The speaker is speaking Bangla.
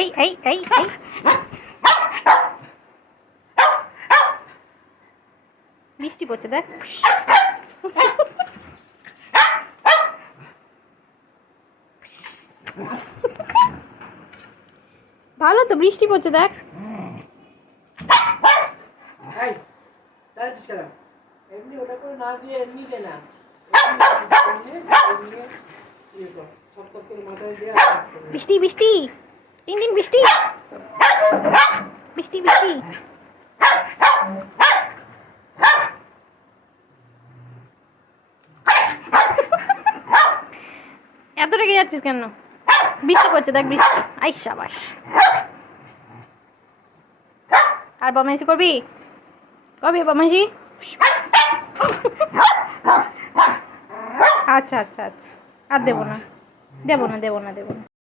এই এই এই এই বৃষ্টি পড়ছে দেখ। ভালো তো, বৃষ্টি পড়ছে দেখ। বৃষ্টি বৃষ্টি টিন টিন বৃষ্টি বৃষ্টি বৃষ্টি। এত রেগে যাচ্ছিস কেন? বৃষ্টি পড়ছে দেখ, বৃষ্টি। আই সাবাস। আর বদমাইশি করবি? কবি বদমাইশি? আচ্ছা আচ্ছা আচ্ছা, আর দেবো না দেবো না দেবো না দেবো না।